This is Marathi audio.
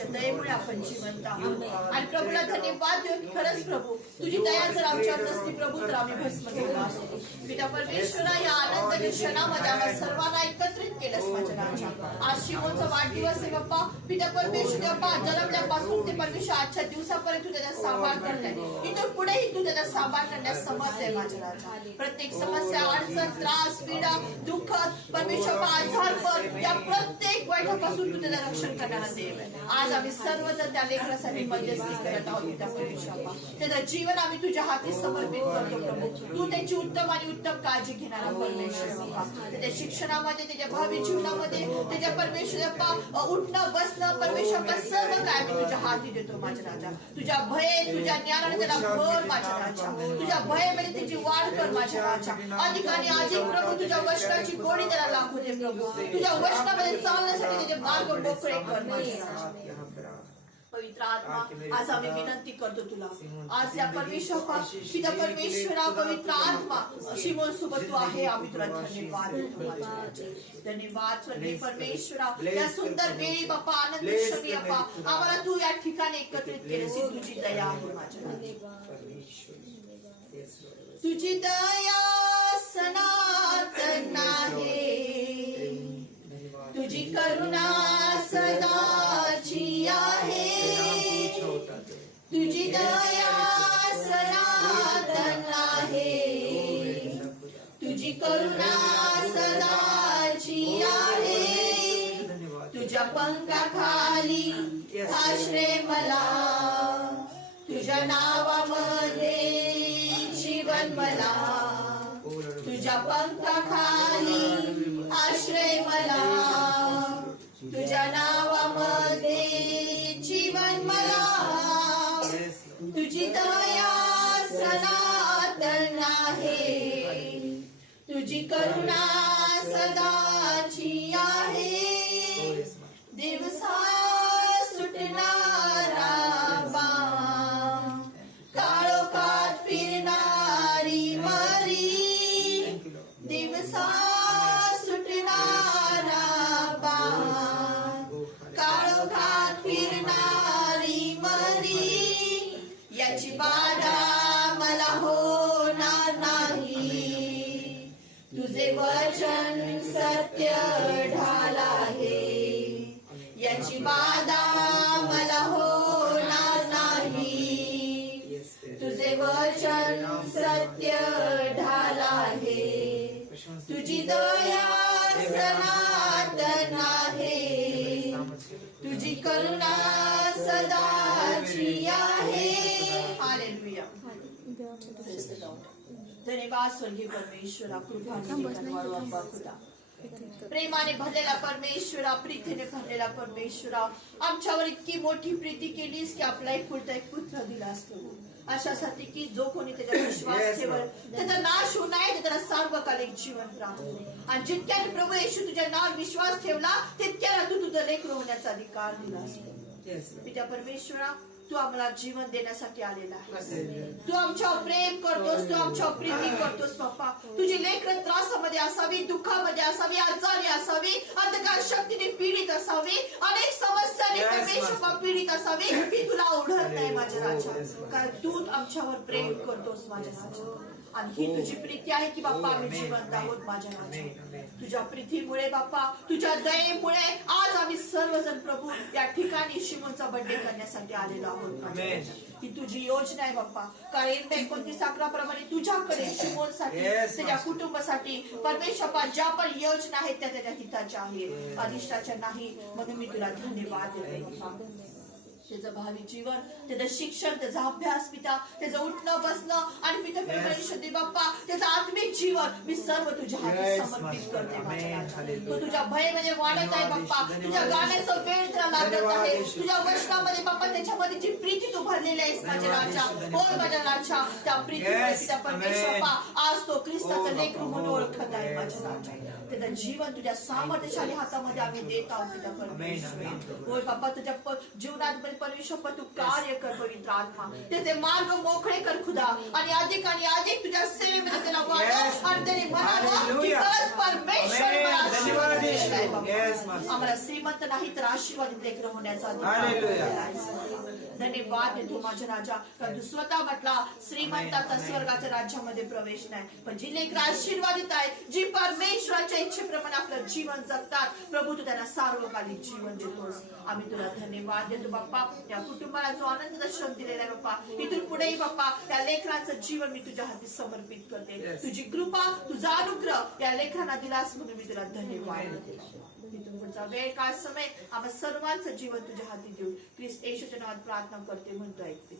तुझ्या दयेमुळे आपण जिवंत आहोत. आणि प्रभूला धन्यवाद देऊ खरंच प्रभू तुझी दया जर आमच्यावर नसती प्रभू तर आम्ही भस्म केला असतो पिता परमेश्वरा या आनंद क्षणामध्ये आम्हाला सर्वांना केलंस आज शिवोचा वाढदिवस आहे बाप्पा. पिता परमेश्वर बाप्पा जन्मल्यापासून ते परमेश्वर आजच्या दिवसापर्यंत तू त्याचा सांभाळ करताय. इथून पुढेही तू त्याचा सांभाळ करण्यास समर्थ आहे माझ्या राजा. प्रत्येक समस्या अडचण त्रास पीडा दुःख परमेश्वर बाप्पा, आजारपण या प्रत्येक वाईटापासून तू त्याला रक्षण करणारा देव आहे. आज आम्ही सर्वजण त्या लेकरासाठी मध्यस्थी करत आहोत पिता परमेश्वर त्याचं जीवन आम्ही तुझ्या हाती समर्पित करतो प्रभू. तू त्याची उत्तम आणि उत्तम काळजी घेणारा परमेश्वर बाप्पा. त्याच्या शिक्षणामध्ये त्याच्या भावी जीवनामध्ये त्याच्या परमेश्वर उठणं बसणं परमेश्वर सर्व काय मी तुझ्या हाती देतो माझ्या राजा. तुझ्या भय तुझ्या ज्ञानाने त्याला भर माझ्या राजा. तुझ्या भयामध्ये त्याची वाढ कर माझ्या राजा. अधिक आणि अधिक प्रभू तुझ्या वचनाची गोडी त्याला लागू दे प्रभू. तुझ्या वचनामध्ये चालण्यासाठी त्याचे मार्ग मोकळे कर. पवित्र आत्मा आज आम्ही विनंती करतो तुला. आज या परमेश्वर पिता परमेश्वरा पवित्र आत्मा शिमोन सोबत तू आहे आम्ही तुला धन्यवाद. धन्यवाद. स्वर्गीय परमेश्वरा. या सुंदर वेळी बाप्पा आनंद क्षमी बाप्पा. आम्हाला तू या ठिकाणी एकत्रित केले तुझी दया आहे माझ्या तुझी दया सनातन आहे. तुझी करुणा करुणा सदाची आहे. तुझ्या पंखाखाली आश्रय मला. तुझ्या नावामध्ये जीवन मला. तुझ्या पंखाखाली आश्रय मला. तुझ्या नावामध्ये जीवन मला. तुझी दया तुझी करुणा तुझे वचन सत्य ढाला आहे. याची बाधा मला होणार नाही. तुझे वचन सत्य ढाला आहे. तुझी दया सनातन आहे. तुझी करुणा सदाची आहे. धन्यवाद स्वर्गीय परमेश्वरा कृपा खुदा. प्रेमाने भरलेला परमेश्वरा प्रीतीने भरलेला परमेश्वरा आमच्यावर इतकी मोठी प्रीती केलीस की आपला एक फुलता एक पुत्र दिला असतो. अशासाठी की जो कोणी त्याचा विश्वास ठेवल त्याचा नाश होऊ नये त्याला सार्वकालिक जीवन प्राप्त. आणि जितक्याने प्रभू येशू तुझ्या नावावर विश्वास ठेवला तितक्याला तू तुझं लेकर होण्याचा अधिकार दिला असतो. पित्या परमेश्वरा तू आम्हाला जीवन देण्यासाठी आलेला आहे. तू आमच्यावर प्रेम करतोस तू आमच्यावर प्रीती करतोस पप्पा. तुझी लेकर त्रासामध्ये असावी दुःखामध्ये असावी आजारी असावी अंधकार शक्तीने पीडित असावी अनेक समस्याने परमेश्वर. पीडित असावी ही तुला ओढत नाही माझ्या राजा कारण तू आमच्यावर प्रेम करतोस माझ्या राजा आणि ही तुझी प्रीती आहे की बाप्पा आम्ही जिवंत आहोत माझ्या राजा. तुझ्या प्रीतीमुळे बाप्पा तुझ्या दयेमुळे आज आम्ही सर्वजण प्रभू या ठिकाणी शिमोनचा बर्थडे करण्यासाठी आलेलो आहोत. ही तुझी योजना आहे बाप्पा कारण एकोणतीस अकरा प्रमाणे तुझ्याकडे शिमोनसाठी त्याच्या. कुटुंबासाठी परमेश्वर ज्या पण योजना आहेत त्या त्याच्या हिताच्या आहेत अनिष्टाच्या नाही म्हणून मी तुला धन्यवाद देते. त्याचं भावी जीवन त्याचं शिक्षण त्याचा अभ्यास पिता त्याचं उठणं बसणं आणि पिता बाप्पा त्याचं आत्मिक जीवन मी सर्व तुझ्या हाती समर्पित. करते माझ्या. राजा. तो तुझ्या भयमध्ये वाढत आहे बाप्पा. तुझ्या गाण्याचं वेळ त्याला लागत आहे. तुझ्या वचनामध्ये बाप्पा त्याच्यामध्ये जी प्रीती तू भरलेली आहेस माझ्या राजा. होय माझ्या राजा. त्या प्रीतीमुळे Yes, पिता परमेश्वर Amen. बाप्पा, आज तो ख्रिस्ताचा हो, लेकरू म्हणून बाप्पा, ओळखत आहे माझ्या राजा. त्याचं जीवन तुझ्या सामर्थ्यशाली हातामध्ये आम्ही देत आहोत पिता परमेश्वरा. होय बाप्पा तुझ्या जीवनात परमेश्वर तू कार्य कर पवित्र आत्मा. त्याचे मार्ग मोकळे कर खुदा. आणि अधिक आणि अधिक तुझ्या सेवेमध्ये त्याला वाढव Yes. आणि त्याने म्हणावं की Hallelujah. खरंच परमेश्वर Amen. मला आशीर्वाद धन्यवाद दिलेला आहे येशू. बाप्पा. Yes, Master. आम्हाला श्रीमंत नाही तर आशीर्वादित लेकर होण्याचा. धन्यवाद देतो माझ्या राजा. कारण तू स्वतः म्हटला श्रीमंताचा Amen. स्वर्गाच्या राज्यामध्ये प्रवेश नाही. पण जी लेकर आशीर्वादित आहे जी परमेश्वराच्या इच्छेप्रमाणे आपलं जीवन जगतात प्रभू तू त्यांना सार्वकालिक जीवन देतोस. आम्ही तुला धन्यवाद देतो बाप्पा. त्या कुटुंबाला जो आनंद दर्शन दिलेला आहे बाप्पा इथून पुढेही बाप्पा त्या लेकरांचं जीवन मी तुझ्या हाती समर्पित करते. तुझी कृपा तुझा अनुग्रह या लेकरांना दिलास म्हणून मी तुला धन्यवाद देते. इथून पुढचा वेळ काळ समय. आम्हा सर्वांचं जीवन तुझ्या हाती देऊन क्रिस्त येशूच्या नावात प्रार्थना करते म्हणतो ऐकते